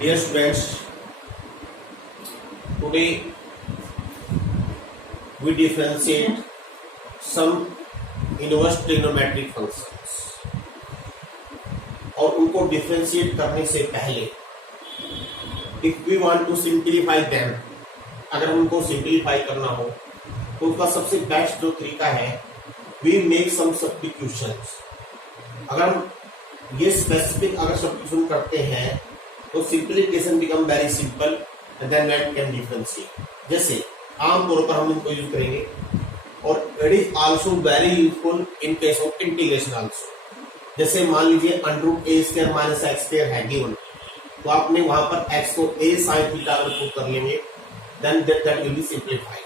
Dear students, today we differentiate some inverse trigonometric functions और उनको differentiate करने से पहले if we want to simplify them, अगर उनको सिंप्लीफाई करना हो तो उसका सबसे बेस्ट जो तरीका है we make some substitutions। अगर हम ये स्पेसिफिक अगर सब्स्टिट्यूशन करते हैं तो simplification become very simple and then we can differentiate. जैसे आमतौर पर हम इनको यूज करेंगे और it is also very useful in case of integration also. जैसे मान लीजिए √a² माइनस x² है गिवन, तो आपने वहां पर x को a sin थीटा अगर पुट कर लेंगे then that will be simplified.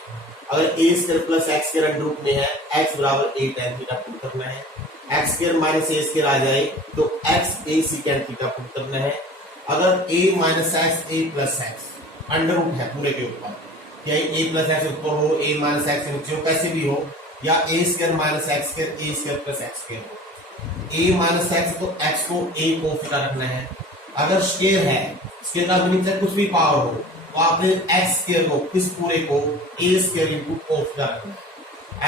अगर a² प्लस x² अंडर में है x बराबर a tan थीटा पुट करना है, x² माइनस a² आ जाए तो x a secant theta put करना है। अगर a minus x a plus x under root है पूरे के ऊपर, या a प्लस x ऊपर हो a माइनस x नीचे हो, कैसे भी हो, या a² minus x² a² plus x² हो, a माइनस x तो x को a को फिर रखना है। अगर स्क्वायर है, स्क्वायर का मीनिंग चाहे कुछ भी पावर हो, तो आपने x² को इस पूरे को a² इनटू cos का रखना है।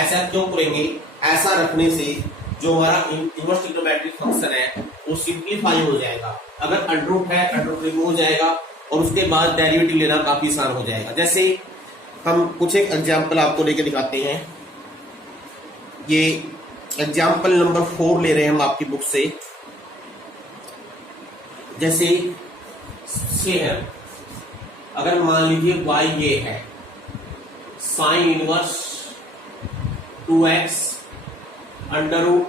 ऐसा क्यों करेंगे? ऐसा रखने से जो हमारा इनवर्स ट्रिग्नोमेट्रिक फंक्शन है वो सिंप्लीफाई हो जाएगा। अगर अंडर रूट है अंडर रूट रिमूव हो जाएगा और उसके बाद डेरिवेटिव लेना काफी आसान हो जाएगा। जैसे हम कुछ एक एग्जांपल आपको लेके दिखाते हैं। ये एग्जांपल नंबर 4 ले रहे हैं हम आपकी बुक से। जैसे शेयर, अगर मान लीजिए y ये है sine inverse 2x under root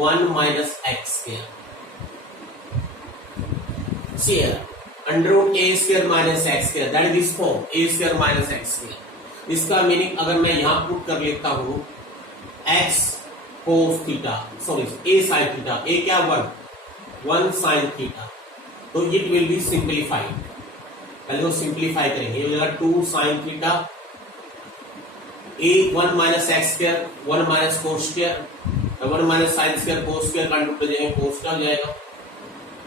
1 minus x², शेयर under root a² minus x² that is this form a² minus x²। इसका मीनिंग अगर मैं यहां पुट कर लेता हूं x cos theta, sorry a sin theta, a क्या 1 sin थीटा, तो इट विल बी सिंप्लीफाइड। पहले तो सिंप्लीफाई करेंगे, ये हो जाएगा 2 sin theta, a 1 minus x² 1 minus cos², 1 minus sin² cos² contribute हो जाएंगे cos का हो जाएगा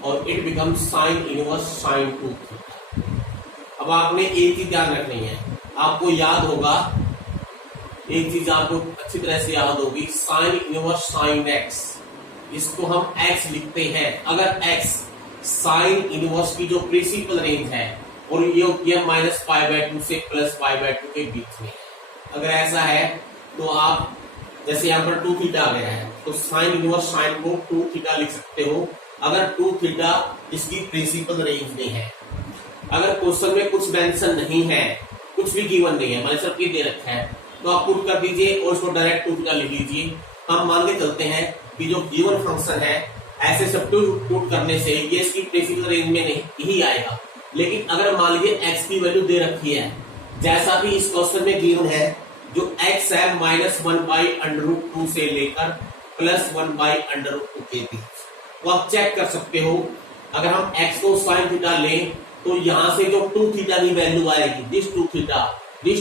और it become sine inverse sin 2 theta. अब आपने एक चीज ध्यान रखनी है, आपको याद होगा, एक चीज आपको अच्छी तरह से याद होगी, साइन इनवर्स sin x, इसको हम x लिखते हैं। अगर x साइन इनवर्स की जो प्रिंसिपल रेंज है और ये माइनस π/2 से प्लस π/2 के बीच में है, अगर ऐसा है तो आप जैसे यहाँ पर 2 थीटा आ गया है तो साइन इनवर्स साइन को 2 थीटा लिख सकते हो अगर 2 थीटा इसकी प्रिंसिपल रेंज में है। अगर क्वेश्चन में कुछ मेंशन नहीं है, कुछ भी गिवन नहीं है, मतलब सब ये दे रखा है, तो आप पुट कर दीजिए और उसको डायरेक्ट 2 थीटा लिख लीजिए। हम मान के चलते हैं कि जो गिवन फंक्शन है ऐसे सब्स्टिट्यूट करने से ये इसकी प्रिंसिपल रेंज में नहीं आएगा। लेकिन अगर मान लीजिए x की वैल्यू दे रखी है, जैसा भी इस क्वेश्चन में गिवन है, जो x है -1/√2 से लेकर +1/√2 के बीच, तो आप चेक कर सकते हो। अगर हम x को sin थीटा लें तो यहां से जो 2 थीटा की वैल्यू आएगी, this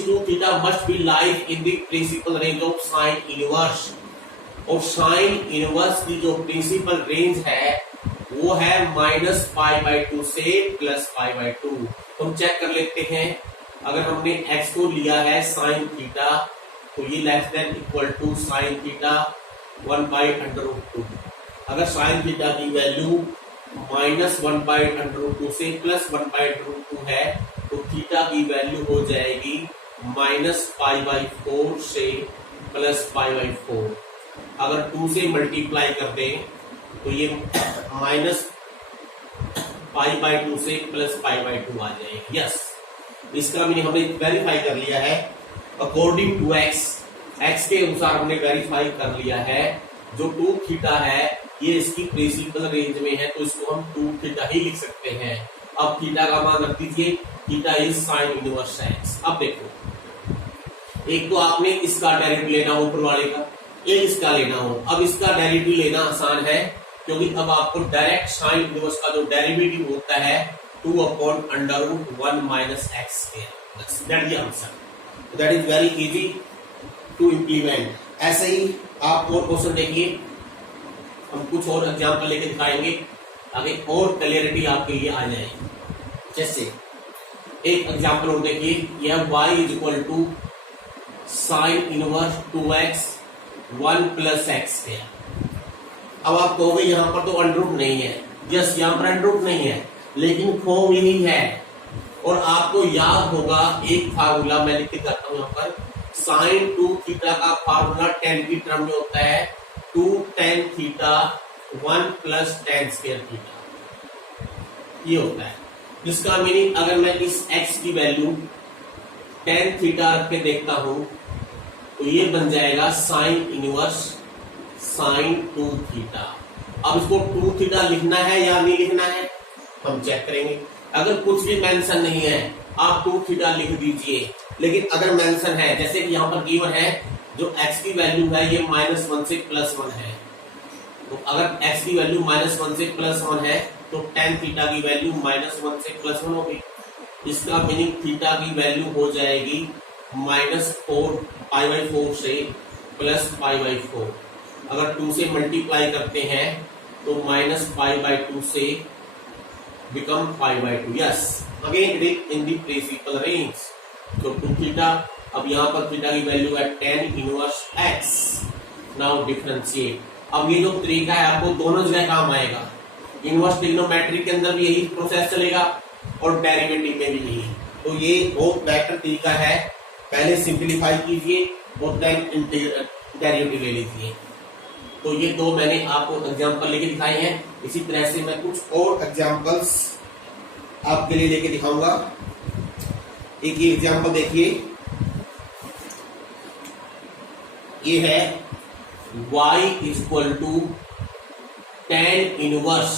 2 theta must be lies in the principal range of sine inverse, और साइन इनवर्स की जो प्रिंसिपल रेंज है वो है -π/2 से +π/2। तो हम चेक कर लेते हैं। अगर हमने x को लिया है साइन थीटा तो ये less than equal to sine theta 1/√2। अगर साइन थीटा की वैल्यू -1/√2 से +1/√2 है तो थीटा की वैल्यू हो जाएगी -π/4 से +π/4। अगर 2 से मल्टीप्लाई कर दें तो ये -π/2 से +π/2 आ जाएगी। यस, इसका मीनिंग हमने वेरीफाई कर लिया है अकॉर्डिंग टू x के अनुसार हमने वेरीफाई कर लिया है। जो 2 थीटा है ये इसकी प्रिंसिपल रेंज में है तो इसको हम 2 थीटा ही लिख सकते हैं। अब थीटा का मान रख दीजिए, theta is sine inverse x। अब देखो, एक तो आपने इसका डेरिवेटिव लेना हो ऊपर वाले का, एक इसका लेना हो। अब इसका डेरिवेटिव लेना आसान है क्योंकि अब आपको डायरेक्ट साइन इनवर्स का जो डेरिवेटिव होता है 2/√1 minus x², that is answer. That is very easy to implement. ऐसे ही आप और क्वेश्चन देखिए, हम कुछ और एग्जांपल लेके दिखाएंगे ताकि और क्लियरिटी आपके लिए आ जाए। जैसे एक एग्जाम्पल और देखिए, यह y is equal to sine inverse 2x 1 plus x square. अब आप कहोगे यहाँ पर तो अंडर रूट नहीं है। यस, यहाँ पर अंडर रूट नहीं है, लेकिन फॉर्म यही है। और आपको याद होगा एक फार्मूला मैं लिख के जाता हूं यहाँ पर, साइन 2 थीटा का फार्मूला tan की टर्म में होता है 2 tan theta 1 plus tan square theta, ये होता है। जिसका मीनिंग अगर मैं इस x की वैल्यू tan थीटा रख के देखता हूं तो ये बन जाएगा साइन इनवर्स साइन 2 थीटा। अब इसको 2 थीटा लिखना है या नहीं लिखना है हम चेक करेंगे। अगर कुछ भी मेंशन नहीं है आप 2 थीटा लिख दीजिए, लेकिन अगर मेंशन है, जैसे कि यहाँ पर गिवन है जो x की वैल्यू है ये -1 से +1 है, तो अगर x की वैल्यू -1 से +1 है तो tan थीटा की वैल्यू -1 से +1 होगी। इसका मीनिंग थीटा की वैल्यू हो जाएगी -4 π/4 से +π/4। अगर 2 से मल्टीप्लाई करते हैं तो -π/2 से become π/2। Yes, again it is in the principal range. तो 2 थीटा, अब यहाँ पर थीटा की वैल्यू है tan inverse x। Now differentiate. अब ये जो तरीका है आपको दोनों जगह काम आएगा। इनवर्स ट्रिग्नोमेट्री के अंदर भी यही प्रोसेस चलेगा और डेरिवेटिव में भी यही। तो ये बहुत बेटर तरीका है, पहले सिंप्लीफाई कीजिए और देन डेरिवेटिव ले लीजिए। तो ये दो मैंने आपको एग्जांपल लेके दिखाए हैं। इसी तरह से मैं कुछ और एग्जांपल्स आपके लिए लेके दिखाऊंगा। एक ये एग्जांपल देखिए, ये है y is equal to tan inverse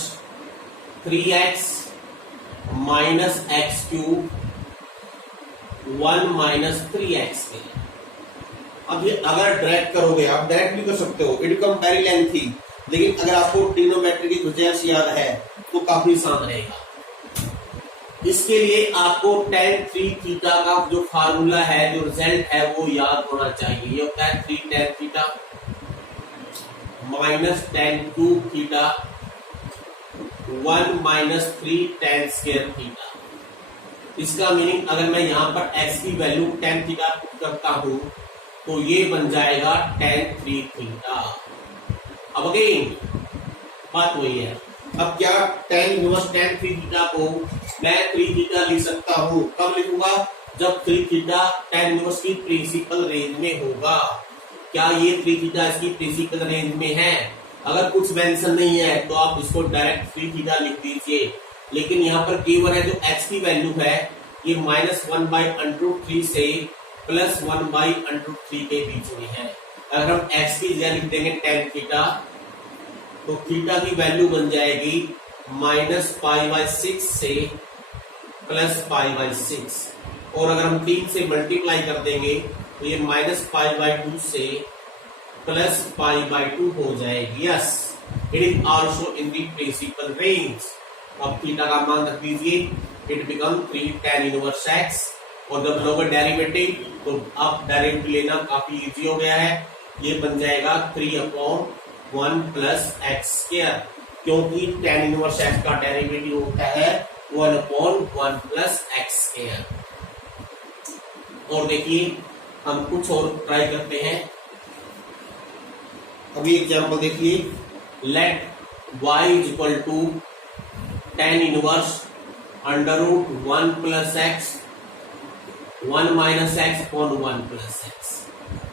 3x minus x cube 1 minus 3x के। अब ये अगर डायरेक्ट करोगे, आप डायरेक्ट भी कर सकते हो, इट बिकम वेरी लेंथी, लेकिन अगर आपको ट्रिग्नोमेट्री की गुंजाइश याद है तो काफी आसान रहेगा। इसके लिए आपको tan 3 थीटा का जो फार्मूला है, जो रिजल्ट है वो याद होना चाहिए। ये होता है 3 tan theta minus tan 2 theta 1 minus 3 tan square theta. इसका मीनिंग अगर मैं यहाँ पर x की वैल्यू tan थीटा करता हूं तो ये बन जाएगा tan 3 थीटा। अब अगेन बात वही है, अब क्या tan इनवर्स tan 3 थीटा को मैं 3 थीटा लिख सकता हूं? कब लिखूंगा? जब 3 थीटा tan इनवर्स की प्रिंसिपल रेंज में होगा। क्या ये 3 थीटा इसकी प्रिंसिपल रेंज में है? अगर कुछ मेंशन नहीं है तो आप इसको डायरेक्ट 3 थीटा लिख दीजिए, लेकिन यहाँ पर केवल है जो x की वैल्यू है ये -1/√3 से +1/√3 के बीच में है। अगर हम x की जगह लिख देंगे tan थीटा तो थीटा की वैल्यू बन जाएगी -π/6 से +π/6, और अगर हम 3 से मल्टीप्लाई कर देंगे तो ये -π/2 से +π/2 हो जाएगी। Yes, it is also in the principal range. अब थीटा का मान रख दीजिए, it become 3 tan inverse x, और जब लोगे डेरिवेटिव तो अब डेरिवेटिव लेना काफी इजी हो गया है। ये बन जाएगा 3/1 प्लस एक्स स्क्वायर, क्योंकि tan इनवर्स x का डेरिवेटिव होता है 1/1 प्लस एक्स स्क्वायर। और देखिए हम कुछ और ट्राई करते हैं। अभी एग्जाम्पल देखिए, let y is equal to tan inverse √1 plus x 1 minus x upon 1 plus x.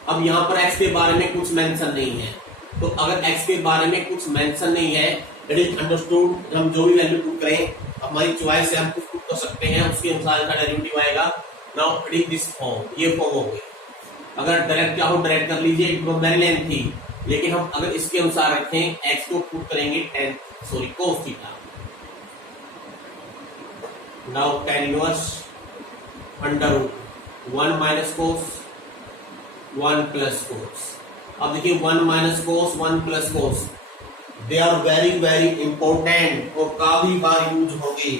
अब यहाँ पर x के बारे में कुछ मेंशन नहीं है, तो अगर x के बारे में कुछ मेंशन नहीं है, इट इज अंडरस्टूड हम जो भी वैल्यू पुट करें हमारी चॉइस से हम कुछ पुट कर सकते हैं, उसके अनुसार का डेरिवेटिव आएगा। Now it is this form, ये फॉर्म हो गई। अगर डायरेक्ट चाहो डायरेक्ट कर लीजिए, इट विल वेरी लेंथी, लेकिन हम अगर इसके अनुसार रखें x को पुट करेंगे cos थीटा। Now tan inverse √1 minus cos 1 plus cos। अब देखिए 1 minus cos 1 plus cos, they are very very important और काफी बार यूज होंगे।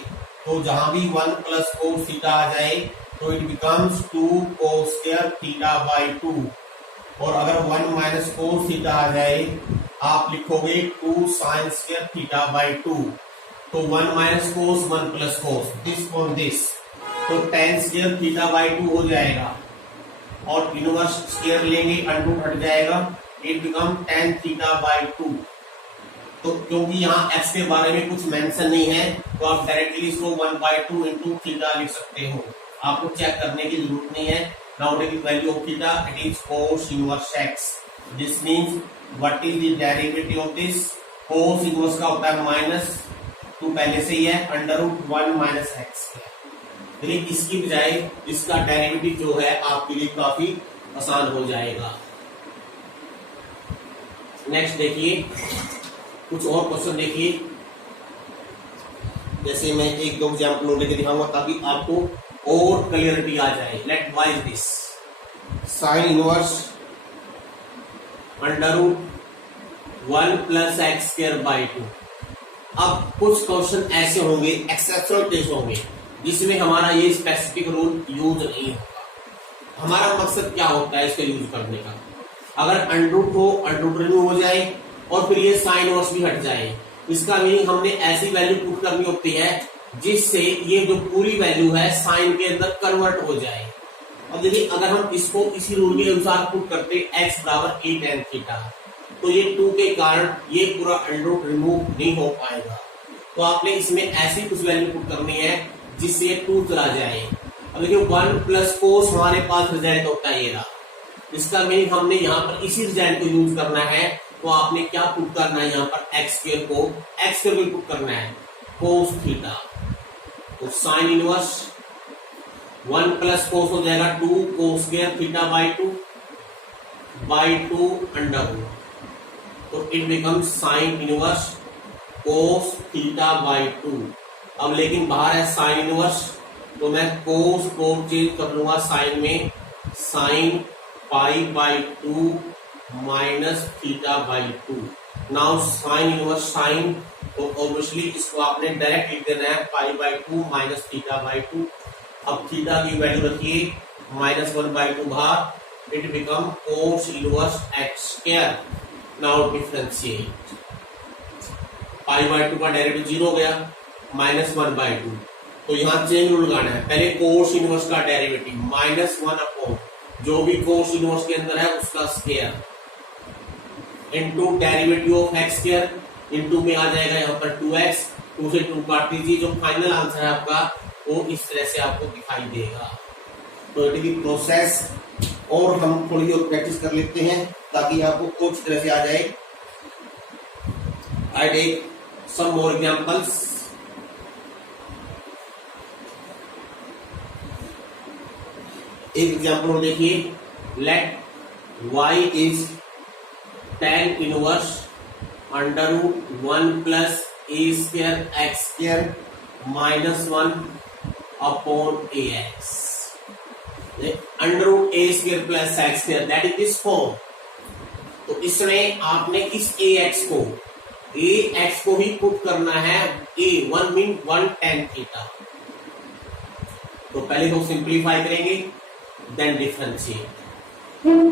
तो जहां भी 1 प्लस cos थीटा आ जाए तो it becomes 2 cos square theta by 2, और अगर 1 माइनस cos थीटा आ जाए आप लिखोगे 2 sin स्क्वायर थीटा बाई 2। तो 1 minus cos 1 plus cos this on this, तो tan स्क्वायर थीटा बाई 2 हो जाएगा और इनवर्स स्क्वायर लेंगे अंडर हट जाएगा, it become tan theta by 2। तो क्योंकि यहाँ x के बारे में कुछ मेंशन नहीं है तो आप डायरेक्टली इसको 1/2 इंटू थीटा लिख सकते हो, आपको चेक करने की जरूरत नहीं है। Now take the value of theta, it is cos inverse x, this means what is the derivative of this, cos inverse का होता है माइनस 2 पहले से ही है √1 माइनस x, लेकिन इसकी बजाय इसका डेरिवेटिव जो है आपके लिए काफी आसान हो जाएगा। नेक्स्ट देखिए कुछ और क्वेश्चन देखिए, जैसे मैं एक दो एग्जाम्पल लेके दिखाऊंगा ताकि आपको और क्लियरिटी आ जाए। Let y is this sine inverse √1 plus x square by 2। अब कुछ क्वेश्चन ऐसे होंगे, एक्सेप्शनल केस होंगे जिसमें हमारा ये स्पेसिफिक रूल यूज नहीं होगा। हमारा मकसद क्या होता है इसका यूज करने का, अगर अंडरूट हो अंडरूट रिमूव हो जाए और फिर ये साइन इनवर्स भी हट जाए, इसका मीनिंग हमने ऐसी वैल्यू पुट करनी होती है जिससे ये जो पूरी वैल्यू है साइन के अंदर कन्वर्ट हो जाए। और देखिए अगर हम इसको इसी रूल के अनुसार पुट करते x बराबर a tan थीटा, तो ये 2 के कारण ये पूरा अंडरूट रिमूव नहीं हो पाएगा। तो आपने इसमें ऐसी कुछ वैल्यू पुट करनी है जिससे ये 2 चला जाए। अब देखिए 1 प्लस कोस हमारे पास रिजल्ट होता है ये रहा, इसका मीनिंग हमने यहाँ पर इसी रिजल्ट को यूज करना है। तो आपने क्या पुट करना है यहाँ पर एक्स स्क्वायर को एक्स स्क्वायर पुट करना है कोस थीटा, तो साइन इनवर्स 1 प्लस कोस हो जाएगा 2 cos square theta by 2 under root, तो it become sine inverse cos theta by 2। अब लेकिन बाहर है साइन इनवर्स, तो मैं कोस को चेंज कर लूंगा साइन में, sign pi by 2 minus theta by 2। Now sine inverse sine, तो ऑब्वियसली इसको आपने डायरेक्ट लिख देना है पाई बाई 2 माइनस थीटा बाई 2। अब थीटा की वैल्यू रखिए -1/2 बाहर, it become cos inverse x square. Now differentiate, pi by 2 का डेरिवेटिव 0 हो गया, -1/2, तो यहाँ चेंज रूल लगाना है। पहले कोस इनवर्स का डेरिवेटिव -1 अपॉन जो भी कोस इनवर्स के अंदर है उसका square into derivative of x square, into में आ जाएगा यहाँ पर 2x, 2 से 2 काट दीजिए, जो फाइनल आंसर है आपका वो इस तरह से आपको दिखाई देगा। तो इट इज प्रोसेस, और हम थोड़ी और प्रैक्टिस कर लेते हैं ताकि आपको कुछ तरह से आ जाए। I take some more examples. एक एग्जांपल देखिए, let y is tan inverse √1 plus a square x square -1 upon ax, √a square plus x square that is this form. तो इसमें आपने इस ax को ही पुट करना है, a1 मीन 1 tan थीटा। तो पहले तो सिंप्लीफाई करेंगे देन डिफरेंशिएट,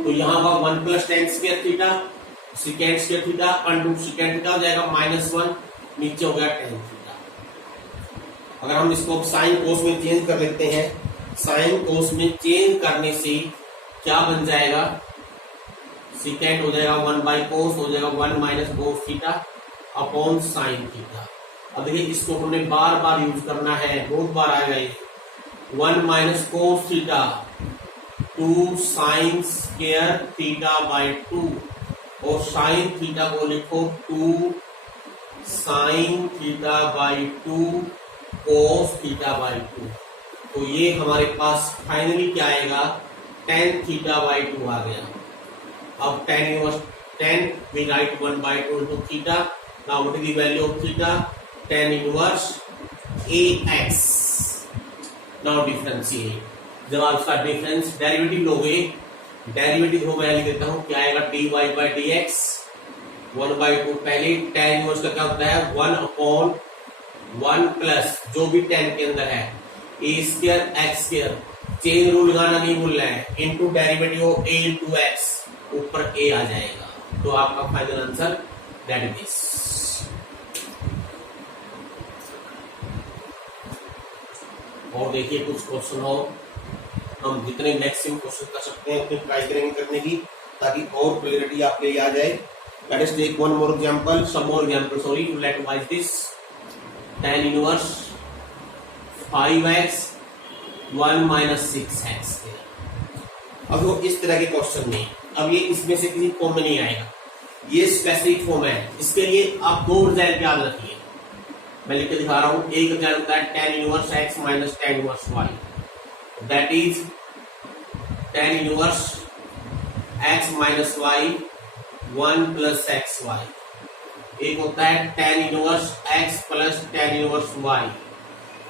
तो यहाँ का 1 plus tan square theta second square theta under second theta हो जाएगा -1, नीचे हो गया tan थीटा। अगर हम इसको साइन कोस में चेंज कर लेते हैं, साइन कोस में चेंज करने से क्या बन जाएगा, सेकेंड हो जाएगा 1/cos, हो जाएगा 1 minus cos theta upon sine theta. अब देखिए इसको हमने बार बार यूज करना है, बहुत बार आएगा ये, 1 minus cos theta 2 sine square theta by 2, और साइन थीटा को लिखो 2 sine theta by 2 cos theta by 2। तो ये हमारे पास फाइनली क्या आएगा, tan थीटा बाई 2 आ गया। अब tan inverse 10 we write 1/2 into theta. Now what is the value of theta? Tan inverse ax. Now differentiate. जब आप इसका डिफरेंस डेरिवेटिव लोगे, डेरिवेटिव हो मैं लिख देता हूं, क्या आएगा dy by dx 1/2। पहले tan इनवर्स का क्या होता है 1 अपॉन 1 प्लस जो भी tan के अंदर है a square x square, chain rule लगाना नहीं भूलना है, into derivative of a into x, ऊपर a आ जाएगा। तो आपका final answer that is this. और देखिए कुछ क्वेश्चन और हम जितने मैक्सिमम क्वेश्चन कर सकते हैं उतनी ट्राई करेंगे करने की, ताकि और क्लियरिटी आपके लिए आ जाए। Let us take one more example, some more example, sorry, let y is this tan inverse 5x 1 minus 6x। अब वो इस तरह के क्वेश्चन में, अब ये इसमें से किसी फॉर्म में नहीं आएगा, ये स्पेसिफिक फॉर्म है। इसके लिए आप दो रिजल्ट याद रखिए, मैं लिख के दिखा रहा हूं। एक रिजल्ट होता है tan inverse x minus tan inverse y, that is tan inverse x minus y 1 plus x y. एक होता है tan inverse x plus tan inverse y,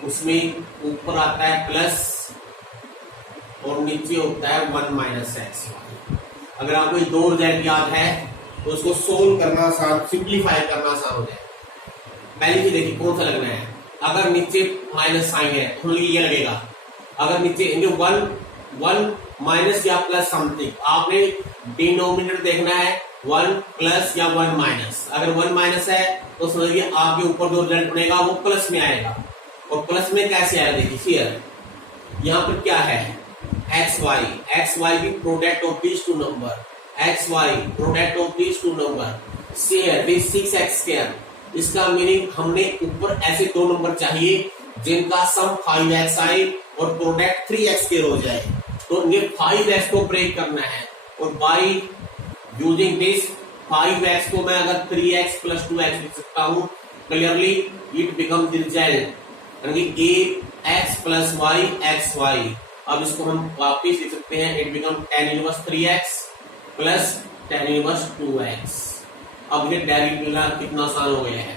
उसमें ऊपर आता है प्लस और नीचे होता है 1 माइनस एक्स वाई। अगर आपको ये दो रिजल्ट याद है तो उसको सोल्व करना आसान, सिंप्लीफाई करना आसान हो जाए। पहली चीज देखिए कौन सा लगना है। अगर नीचे माइनस साइन है तो ये लगेगा, अगर नीचे वन माइनस या प्लस समथिंग, आपने डिनोमिनेटर देखना है 1 प्लस या 1 माइनस। अगर 1 माइनस है तो समझिए आपके ऊपर जो रिजल्ट बनेगा वो प्लस में आएगा। और प्लस में कैसे आएगा देखिए, फिर यहाँ पर क्या है, एक्स वाई की product of these two number, x y product of these two number, share this 6x²। इसका मीनिंग हमने ऊपर ऐसे दो नंबर चाहिए जिनका सम 5x आए और प्रोडक्ट 3x² हो जाए। तो ये 5x को ब्रेक करना है, और बाई यूजिंग दिस 5x को मैं अगर 3x प्लस 2x लिख सकता हूं, clearly it become the result, यानी ax प्लस y xy। अब इसको हम वापिस लिख सकते हैं, it become tan inverse 3x plus tan inverse 2x। अब ये डायरेक्ट मिलना कितना आसान हो गया है।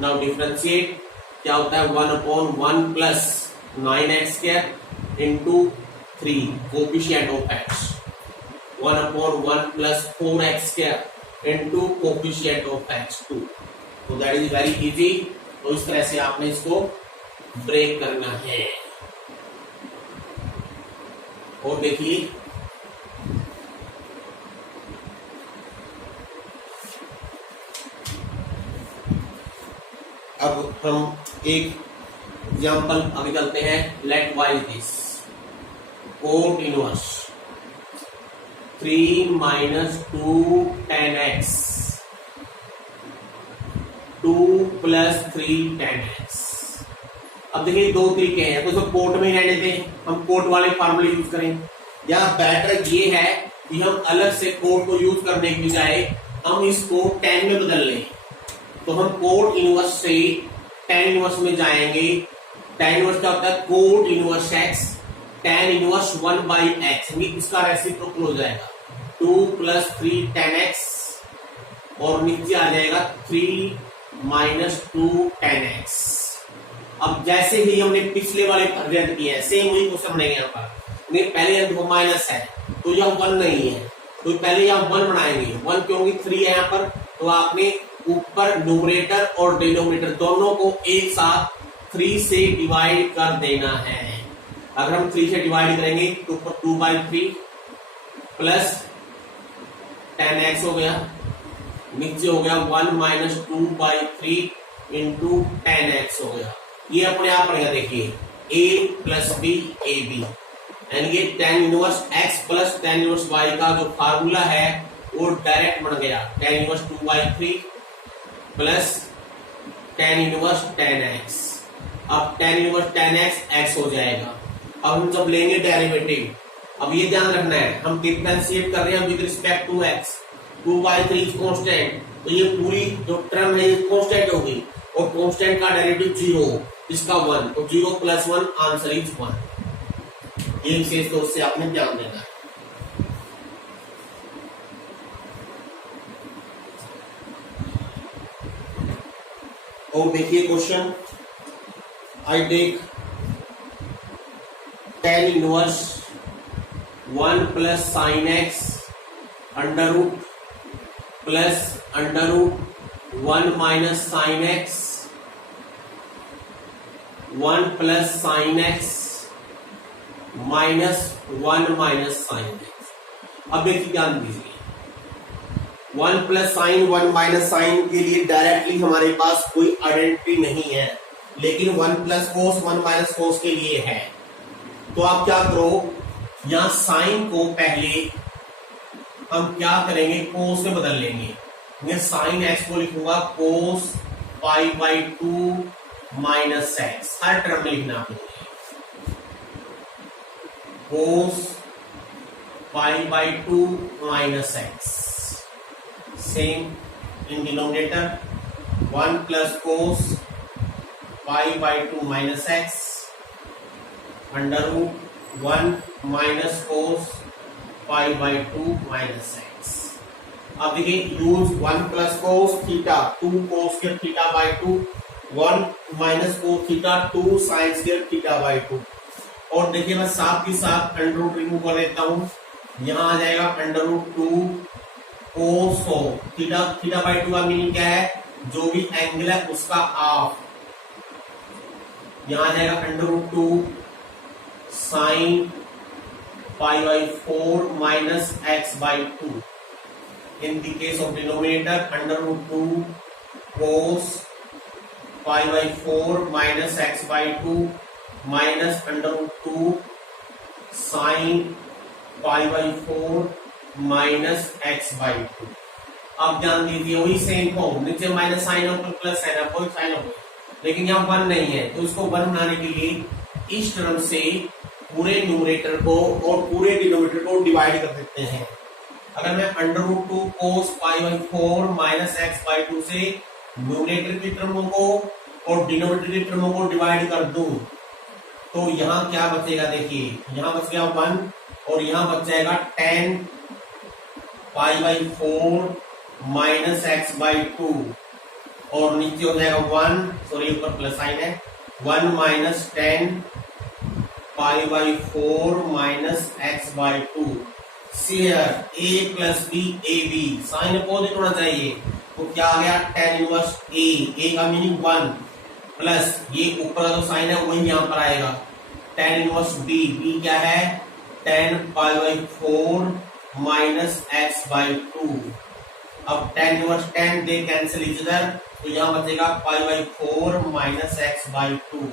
नाउ डिफरेंशिएट, क्या होता है 1/1 plus 9x² into 3 coefficient of x, 1/1 plus 4x² into coefficient of x2। तो दैट इज वेरी इजी। तो इस तरह से आपने इसको ब्रेक करना है। और देखिए अब हम एक एग्जांपल आगे चलते हैं। Let y is this cot inverse 3 minus 2 tan x 2 plus 3 tan x। अब देखिए दो तरीके हैं, तो सब कोट में ही रह लेते हैं, हम कोट वाले फार्मूले यूज करें, या बेटर ये है कि हम अलग से कोट को यूज करने की बजाय हम इसको tan में बदल लें। तो हम कोट इनवर्स से tan इनवर्स में जाएंगे। tan इनवर्स क्या होता है, cot inverse x tan inverse 1/x, इसका रेसिप्रोकल हो जाएगा 2 प्लस 3 tan x, और नीचे आ जाएगा 3 माइनस 2 tan x। अब जैसे ही हमने पिछले वाले रिजल्ट किया है, सेम वही क्वेश्चन बनेगा यहाँ पर। नहीं, पहले अंक माइनस है तो यह 1 नहीं है, तो पहले यहाँ 1 बनाएंगे। 1 क्योंकि 3 है यहाँ पर, तो आपने ऊपर न्यूमरेटर और डिनोमिनेटर दोनों को एक साथ 3 से डिवाइड कर देना है। अगर हम 3 से डिवाइड करेंगे तो ऊपर 2/3 प्लस tan x हो गया, नीचे हो गया 1 माइनस 2/3 इंटू tan x हो गया। ये अपने आप पड़ेगा, देखिए a plus B A B, यानी ये tan inverse x plus tan inverse y का जो फार्मूला है वो डायरेक्ट बन गया tan inverse 2/3 plus tan inverse tan x। अब tan inverse tan x x हो जाएगा। अब हम जब लेंगे डेरिवेटिव, अब ये ध्यान रखना है हम डिफरेंशिएट कर रहे हैं with respect to x, 2/3 constant, तो ये पूरी जो टर्म है ये कांस्टेंट होगी, और कांस्टेंट का डेरिवेटिव 0, इसका 1, तो 0 प्लस 1 आंसर इज 1। ये विशेष तौर से आपने ध्यान देना है। और देखिए question, I take tan inverse 1 plus sine x under root plus under root 1 minus sine x 1 plus sine x minus 1 minus sine x. अब देखिए ध्यान दीजिए, 1 प्लस साइन 1 माइनस साइन के लिए डायरेक्टली हमारे पास कोई आइडेंटिटी नहीं है, लेकिन 1 प्लस कोस 1 माइनस कोस के लिए है। तो आप क्या करो, यहां साइन को पहले हम क्या करेंगे, कोस में बदल लेंगे। मैं साइन एक्स को लिखूंगा cos pi by 2 minus x, हर टर्म में लिखना आपको, cos pi by 2 minus x, same in denominator 1 plus cos pi by 2 minus x under root 1 minus cos pi by 2 minus x. अब देखिए use 1 plus cos theta 2 cos square theta by 2, 1 minus cos theta 2 sine square theta by 2। और देखिए मैं साथ के साथ under root remove कर देता हूं, यहां आ जाएगा under root 2 cos theta, theta by 2 का मीनिंग क्या है, जो भी एंगल है उसका हाफ। यहां आ जाएगा under root 2 sine pi by 4 minus x by 2। In the case of denominator under root 2 cos pi by 4 minus x by 2 minus under root 2 sine pi by 4 minus x by 2। अब ध्यान दीजिए वही same form, नीचे minus sine ऊपर plus sine oppose sine oppose, लेकिन यहाँ 1 नहीं है, तो इसको 1 बनाने के लिए इस टर्म से पूरे न्यूमरेटर को और पूरे डिनोमिनेटर को डिवाइड कर देते हैं। अगर मैं under root 2 cos pi by 4 minus x by 2 से न्यूमरेटर की टर्मों को और डिनोमिनेटर की टर्मों को डिवाइड कर दूं, तो यहाँ क्या बचेगा, देखिए यहाँ बच गया 1 और यहाँ बच जाएगा 10 pi by 4 minus x by 2 और नीचे हो जाएगा 1, सॉरी ऊपर प्लस साइन है, 1 minus 10 pi by 4 minus x by 2। Share A plus B A B, sine opposite होना चाहिए, तो क्या आ गया tan इनवर्स ए का मीनिंग 1 प्लस ये ऊपर का जो साइन है वही यहाँ पर आएगा tan इनवर्स बी क्या है 10 pi by 4 minus x by 2। अब tan इनवर्स 10 दे कैंसिल इच अदर, तो यहाँ बचेगा पाई बाई 4 माइनस एक्स बाई 2।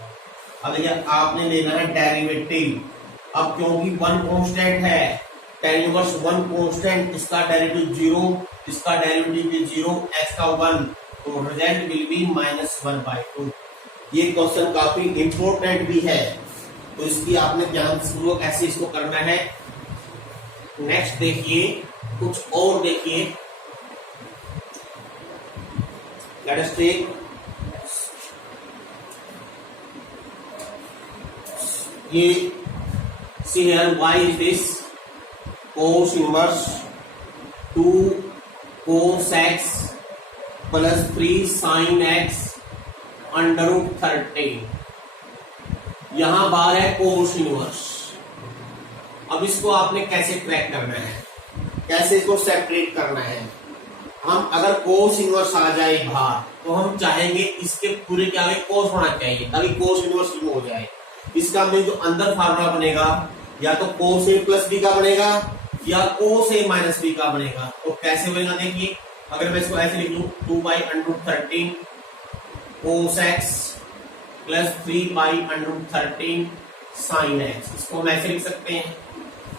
अब देखिए आपने लेना है डेरिवेटिव, अब क्योंकि 1 कांस्टेंट है, tan इनवर्स 1 कांस्टेंट, इसका डेरिवेटिव 0, इसका डेरिवेटिव भी 0, x का 1, तो रिजल्ट विल बी -1/2। ये क्वेश्चन काफी इंपॉर्टेंट भी है, तो इसकी आपने ध्यान पूर्वक ऐसे इसको करना है। नेक्स्ट देखिए, कुछ और देखिए, लेट अस टेक ये see here y is this cos inverse 2 cos x plus 3 sin x under root 13। यहां बार है कोस इनवर्स। अब इसको आपने कैसे ट्रैक करना है, कैसे इसको सेपरेट करना है। हम अगर कोस इनवर्स आ जाए बाहर, तो हम चाहेंगे इसके पूरे के आगे कोस होना चाहिए ताकि कोस इनवर्स रिमूव हो जाए। इसका में जो अंदर फार्मूला बनेगा या तो कोस ए प्लस बी का बनेगा या कोस ए माइनस बी का बनेगा। तो कैसे बनेगा देखिए, अगर मैं इसको ऐसे लिख लूं 2 by under root 13 cos x plus 3 by under root 13 sine x, इसको हम ऐसे लिख सकते हैं।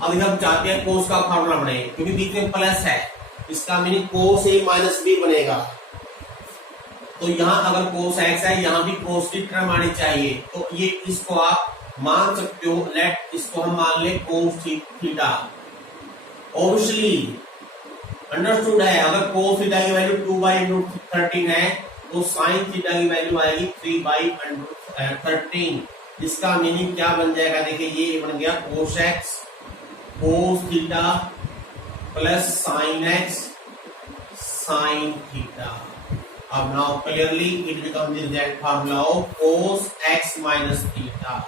अब हम चाहते हैं कोस का फार्मूला बने, क्योंकि बीच में प्लस है, इसका मीनिंग कोस ए माइनस बी बनेगा। तो यहाँ अगर कोस एक्स है, यहाँ भी कोस की टर्म आनी चाहिए, तो ये इसको आप मान सकते हो, लेट इसको हम मान ले कोस थीटा। ऑब्वियसली अंडरस्टूड है, अगर कोस थीटा की वैल्यू 2 बाई अंडर रूट 13 है, तो साइन थीटा की वैल्यू आएगी 3 बाई अंडर रूट 13। इसका मीनिंग क्या बन जाएगा, देखिए ये बन गया cos x cos theta plus sine x sine theta. अब now clearly it become the result formula of cos x minus theta.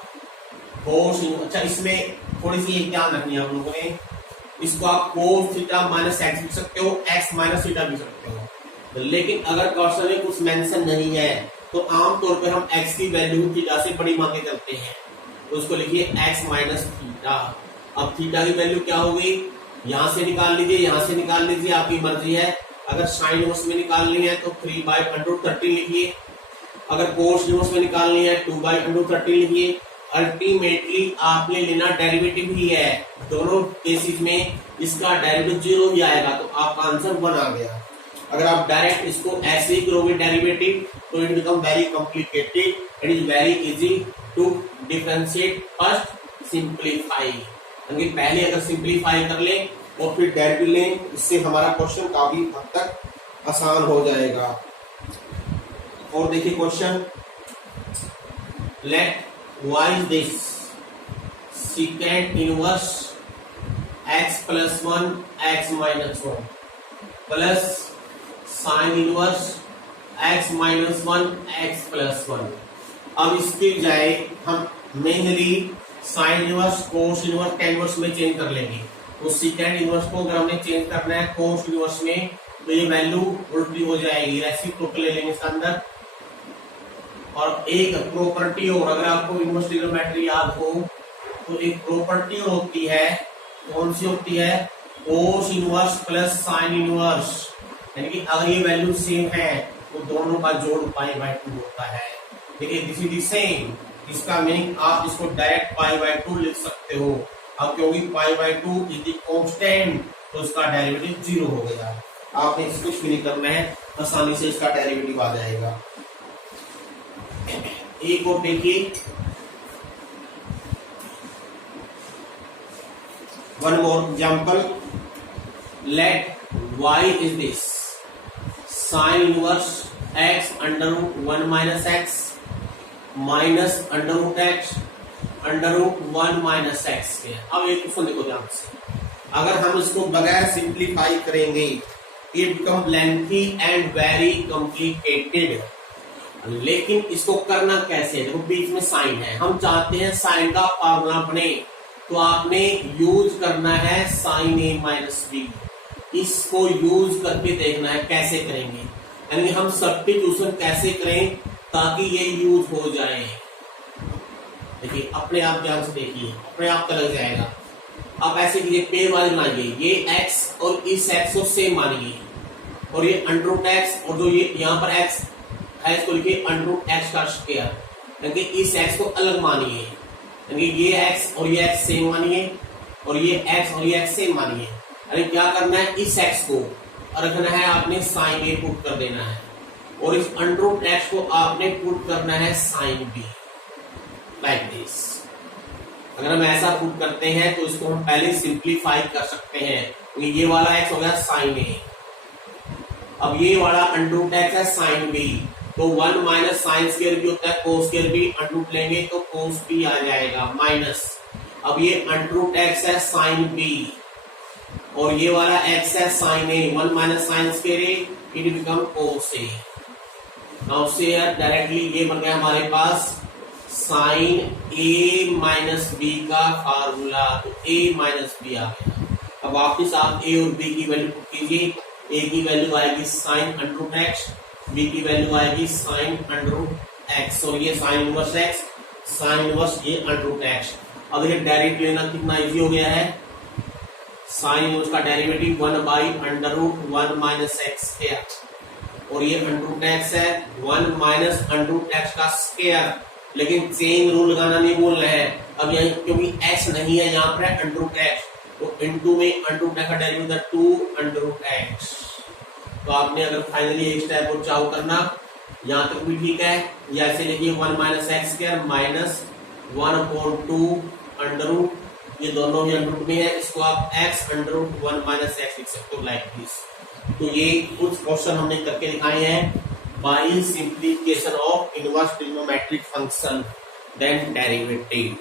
Cos, अच्छा इसमें थोड़ी सी एक ध्यान रखनी है आप लोगों ने, इसको आप कोस थीटा माइनस एक्स लिख सकते हो, एक्स माइनस थीटा लिख सकते हो, लेकिन अगर क्वेश्चन में कुछ मेंशन नहीं है तो आमतौर पर हम एक्स की वैल्यू थीटा से बड़ी मान के चलते हैं, तो उसको लिखिए एक्स माइनस थीटा। अब थीटा की वैल्यू क्या होगी, यहां से निकाल लीजिए, यहां से निकाल लीजिए, आपकी मर्जी है। अगर साइन इनवर्स में निकालनी है तो 3 बाई अंडर रूट 13 लिखिए। अगर कोस इनवर्स में निकालनी है 2/√13 लिखिए। अल्टीमेटली आपने लेना डेरिवेटिव ही है, दोनों केसेस में इसका डेरिवेटिव 0 ही आएगा, तो आपका आंसर 1 आ गया। अगर आप डायरेक्ट इसको ऐसे ही करोगे डेरिवेटिव तो it become very complicated, it is very easy to differentiate. First simplify, पहले अगर सिंप्लीफाई कर ले और फिर डेरिवेटिव लें, इससे हमारा क्वेश्चन काफी हद तक आसान हो जाएगा। और देखिए question, let y is this secant inverse x plus 1 x minus 1 plus sin inverse x minus 1 x plus 1। अब इसके जाए हम mainly sign inverse, cos inverse, tan inverse में चेंज कर लेंगे। तो secant इनवर्स को अगर हमने चेंज करना है कोस इनवर्स में तो ये वैल्यू उल्टी हो जाएगी, रेसिप्रोकल ले लेंगे इसके अंदर। और एक प्रॉपर्टी, और अगर आपको इनवर्स ट्रिग्नोमेट्री याद हो तो एक प्रॉपर्टी होती है, कौन सी होती है, cos inverse plus sine inverse, यानी कि अगर ये वैल्यू सेम है तो दोनों का जोड़ π/2 होता है। देखिए दिस इज द सेम, इसका मीनिंग आप इसको डायरेक्ट π/2 लिख सकते हो। अब क्योंकि π/2 इज द कांस्टेंट तो इसका डेरिवेटिव 0 हो गया। आपने कुछ भी नहीं करना है, आसानी से इसका डेरिवेटिव आ जाएगा। एक और देखिए, one more example, let y is this sine inverse x √1 minus x minus √x √1 minus x के। अब एक क्वेश्चन देखो ध्यान से, अगर हम इसको बगैर सिंप्लीफाई करेंगे it become lengthy and very complicated. लेकिन इसको करना कैसे, देखो बीच में साइन है, हम चाहते हैं साइन का फॉर्मूला बने, तो आपने यूज करना है साइन a माइनस b। इसको यूज करके देखना है कैसे करेंगे, यानी हम सब्स्टिट्यूशन कैसे करें ताकि ये यूज हो जाए। देखिए अपने आप ध्यान से देखिए, अपने आप तो लग जाएगा। आप ऐसे कीजिए, पेड़ वाले बनाइए, ये x और इस x को सेम मानिए, और ये √x और जो ये यहाँ पर x है इसको लिखिए √x का स्क्वायर, यानी इस x को अलग मानिए, यानी ये x और ये x सेम मानिए, और ये x और ये x सेम मानिए। यानी क्या करना है, इस x को रखना है आपने साइन a पुट कर देना है, और इस √x को आपने पुट करना है साइन b, लाइक दिस। अगर हम ऐसा पुट करते हैं तो इसको हम पहले सिंप्लीफाई कर सकते हैं, तो ये वाला x हो गया साइन a, अब ये वाला √x है साइन b, तो 1 माइनस साइन स्क्वायर भी होता है, कोस स्क्वायर भी √ लेंगे तो कोस b आ जाएगा माइनस। अब ये √x है साइन b, और ये वाला x है sine a, 1 minus sine square a, it become cos a। Now say directly ये बन गया हमारे पास साइन a माइनस b का फार्मूला, तो a माइनस b आ गया। अब वापिस आप a और b की वैल्यू पुट कीजिए, a की वैल्यू आएगी साइन √x, b की वैल्यू आएगी साइन √x, और ये sine inverse x, sine inverse ये √x। अब ये डेरिवेटिव लेना कितना इजी हो गया है, साइन इनवर्स का डेरिवेटिव 1/√1 माइनस x स्क्वायर, और ये √x है 1 माइनस √x का स्क्वायर। लेकिन चेन रूल लगाना नहीं बोल रहे हैं, अब यहाँ क्योंकि x नहीं है, यहाँ पर है √x, तो इनटू में √x का डेरिवेटिव 2√x। तो आपने अगर फाइनली एक स्टेप और चाहो करना, यहाँ तक भी ठीक है, या ऐसे लिखिए 1 माइनस x स्क्वायर माइनस 1/2 ये दोनों ही √ में है, इसको आप x √1 माइनस x लिख सकते हो, लाइक दिस। तो ये कुछ क्वेश्चन हमने करके दिखाए हैं by simplification of inverse trigonometric function then derivative.